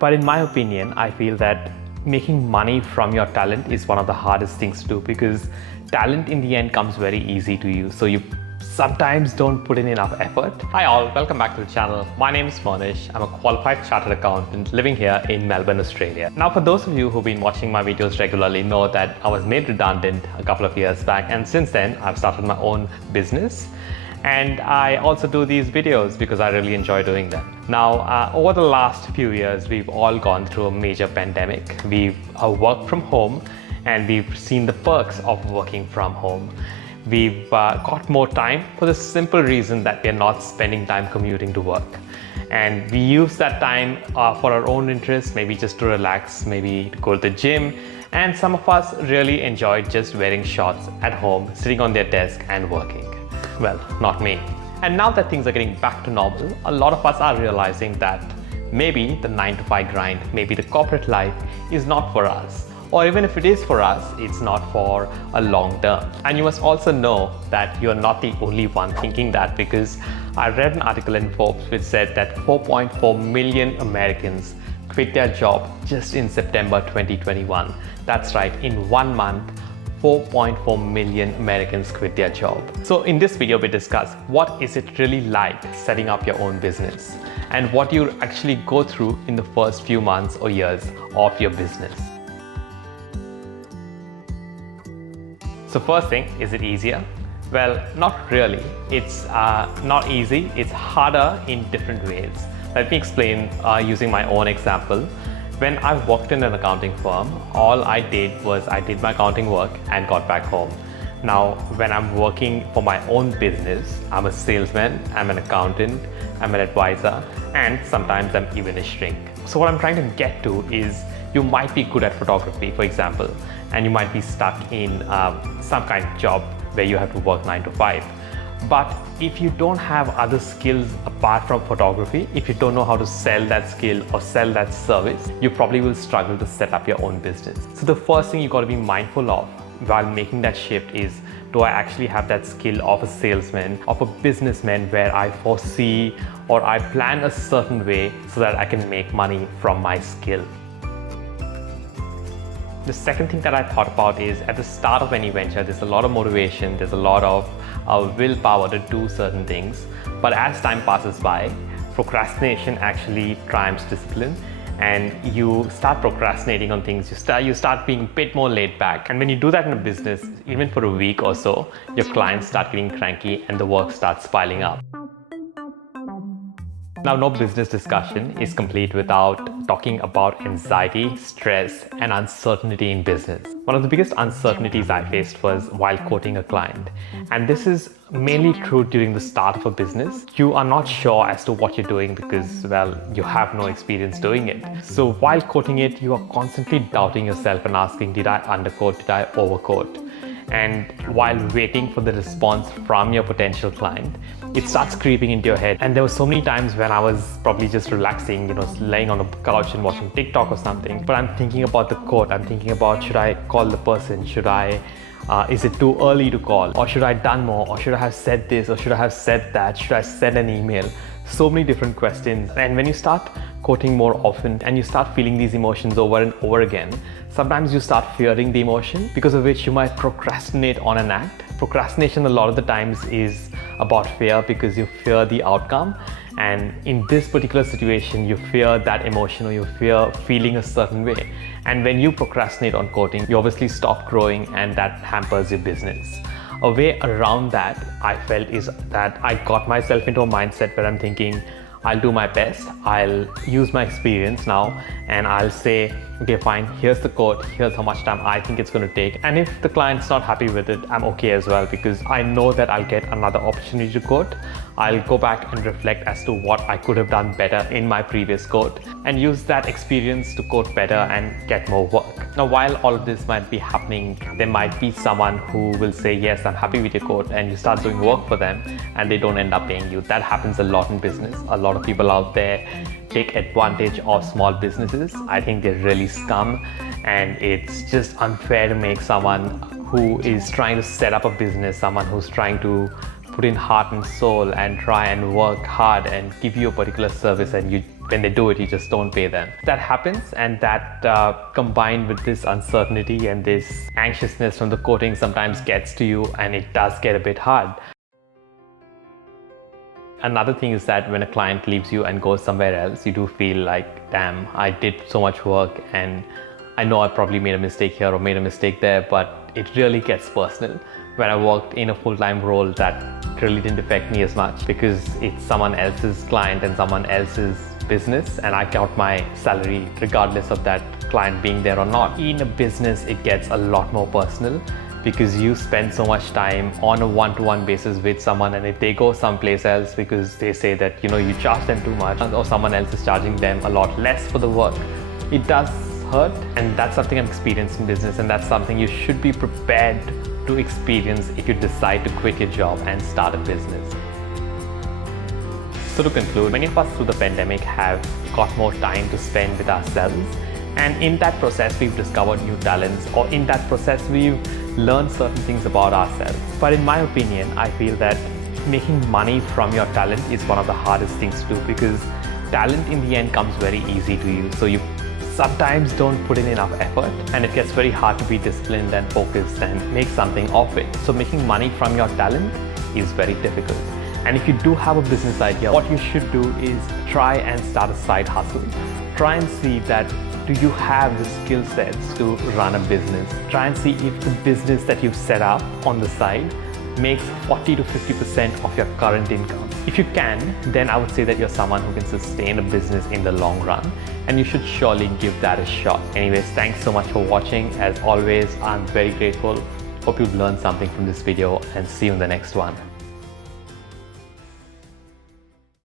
But in my opinion, I feel that making money from your talent is one of the hardest things to do because talent in the end comes very easy to you. So you sometimes don't put in enough effort. Hi all, welcome back to the channel. My name is Monish. I'm a qualified chartered accountant living here in Melbourne, Australia. Now, for those of you who've been watching my videos regularly know that I was made redundant a couple of years back, and since then I've started my own business. And I also do these videos because I really enjoy doing them. Now, over the last few years, we've all gone through a major pandemic. We've worked from home and we've seen the perks of working from home. We've got more time for the simple reason that we're not spending time commuting to work. And we use that time for our own interests, maybe just to relax, maybe to go to the gym. And some of us really enjoy just wearing shorts at home, sitting on their desk and working. Well, not me. And now that things are getting back to normal, a lot of us are realizing that maybe the 9-to-5 grind, maybe the corporate life is not for us. Or even if it is for us, it's not for a long term. And you must also know that you're not the only one thinking that, because I read an article in Forbes which said that 4.4 million Americans quit their job just in September 2021. That's right, in 1 month, 4.4 million Americans quit their job. So in this video, we discuss what is it really like setting up your own business and what you actually go through in the first few months or years of your business. So first thing, is it easier? Well, not really. It's not easy. It's harder in different ways. Let me explain using my own example. When I worked in an accounting firm, all I did was I did my accounting work and got back home. Now, when I'm working for my own business, I'm a salesman, I'm an accountant, I'm an advisor, and sometimes I'm even a shrink. So what I'm trying to get to is you might be good at photography, for example, and you might be stuck in some kind of job where you have to work 9 to 5. But if you don't have other skills apart from photography, if you don't know how to sell that skill or sell that service, you probably will struggle to set up your own business. So the first thing you got to be mindful of while making that shift is, do I actually have that skill of a salesman, of a businessman, where I foresee or I plan a certain way so that I can make money from my skill? The second thing that I thought about is, at the start of any venture, there's a lot of motivation, there's a lot of willpower to do certain things. But as time passes by, procrastination actually triumphs discipline, and you start procrastinating on things. You start being a bit more laid back. And when you do that in a business, even for a week or so, your clients start getting cranky and the work starts piling up. Now, no business discussion is complete without talking about anxiety, stress, and uncertainty in business. One of the biggest uncertainties I faced was while quoting a client. And this is mainly true during the start of a business. You are not sure as to what you're doing because, well, you have no experience doing it. So while quoting it, you are constantly doubting yourself and asking, did I underquote, did I overquote? And while waiting for the response from your potential client, it starts creeping into your head. And there were so many times when I was probably just relaxing, laying on a couch and watching TikTok or something, but I'm thinking about the quote. I'm thinking about, should I call the person? Is it too early to call? Or should I have done more? Or should I have said this? Or should I have said that? Should I send an email? So many different questions. And when you start quoting more often and you start feeling these emotions over and over again, sometimes you start fearing the emotion, because of which you might procrastinate on an act. Procrastination a lot of the times is about fear, because you fear the outcome. And in this particular situation, you fear that emotion, or you fear feeling a certain way. And when you procrastinate on quoting, you obviously stop growing, and that hampers your business. A way around that, I felt, is that I got myself into a mindset where I'm thinking, I'll do my best, I'll use my experience now, and I'll say, okay, fine, here's the quote, here's how much time I think it's going to take. And if the client's not happy with it, I'm okay as well, because I know that I'll get another opportunity to quote. I'll go back and reflect as to what I could have done better in my previous quote and use that experience to quote better and get more work. Now, while all of this might be happening, there might be someone who will say, yes, I'm happy with your quote, and you start doing work for them and they don't end up paying you. That happens a lot in business. A lot of people out there take advantage of small businesses. I think they're really scum, and it's just unfair to make someone who is trying to set up a business, someone who's trying to put in heart and soul and try and work hard and give you a particular service, and you when they do it, you just don't pay them. That happens, and that combined with this uncertainty and this anxiousness from the quoting sometimes gets to you, and it does get a bit hard. Another thing is that when a client leaves you and goes somewhere else, you do feel like, damn, I did so much work and I know I probably made a mistake here or made a mistake there, but it really gets personal. When I worked in a full-time role, that really didn't affect me as much because it's someone else's client and someone else's business, and I count my salary regardless of that client being there or not. In a business, it gets a lot more personal because you spend so much time on a one-to-one basis with someone, and if they go someplace else because they say that you charge them too much or someone else is charging them a lot less for the work, it does hurt. And that's something I've experienced in business, and that's something you should be prepared to experience if you decide to quit your job and start a business. So to conclude, many of us through the pandemic have got more time to spend with ourselves, and in that process we've discovered new talents, or in that process we've learned certain things about ourselves. But in my opinion, I feel that making money from your talent is one of the hardest things to do, because talent in the end comes very easy to you. So you sometimes don't put in enough effort, and it gets very hard to be disciplined and focused and make something of it. So making money from your talent is very difficult. And if you do have a business idea, what you should do is try and start a side hustle. Try and see that, do you have the skill sets to run a business? Try and see if the business that you've set up on the side makes 40 to 50% of your current income. If you can, then I would say that you're someone who can sustain a business in the long run, and you should surely give that a shot. Anyways, thanks so much for watching. As always, I'm very grateful. Hope you've learned something from this video, and see you in the next one.